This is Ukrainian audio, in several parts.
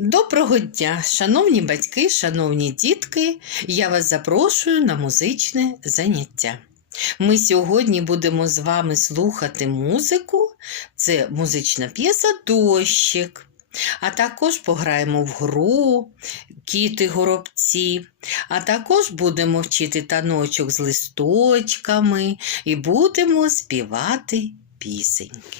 Доброго дня, шановні батьки, шановні дітки, я вас запрошую на музичне заняття. Ми сьогодні будемо з вами слухати музику. Це музична п'єса Дощик. А також пограємо в гру кіти-горобці. А також будемо вчити таночок з листочками і будемо співати пісеньки.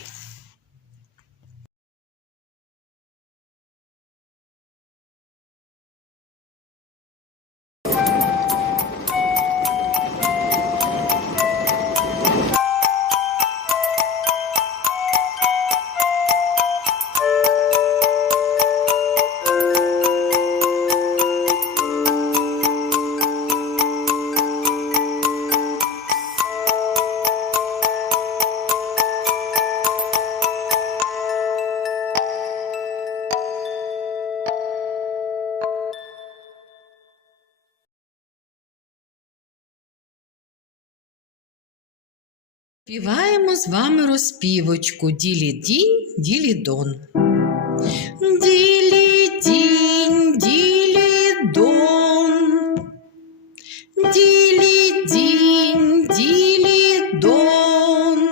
Співаємо з вами розпівочку Ділі дінь, ділі дон. Ділі дінь, ділі дон. Ділі дінь, ділі дон.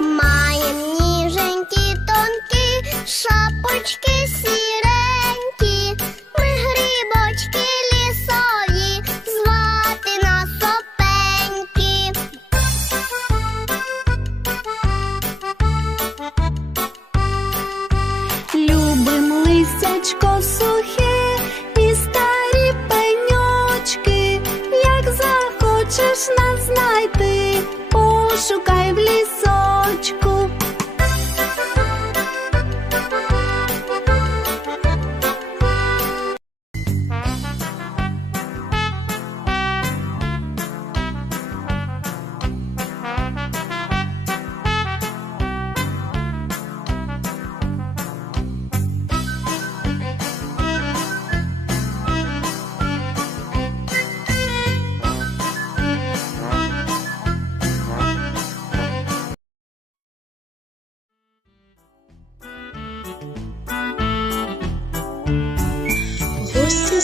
Маєм ніженькі тонкі, шапочки сіренькі, goes so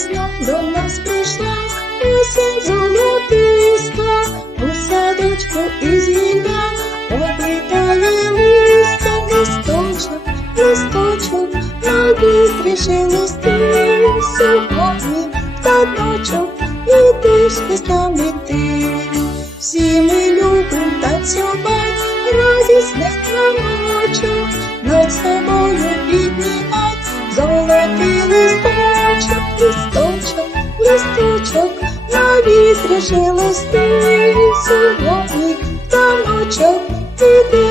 Гості до нас прийшла, осінь золотиста, у садочку із війна облітає листя, листочок, листочок, на вітрі шелести сьогодні. Таночок, іди ж з нами ти. Всі ми любим танцювати, радісний таночок, над собою піднімать, золотий листочок, листочок, на вітрі шелести сьогодні таночок, ти теж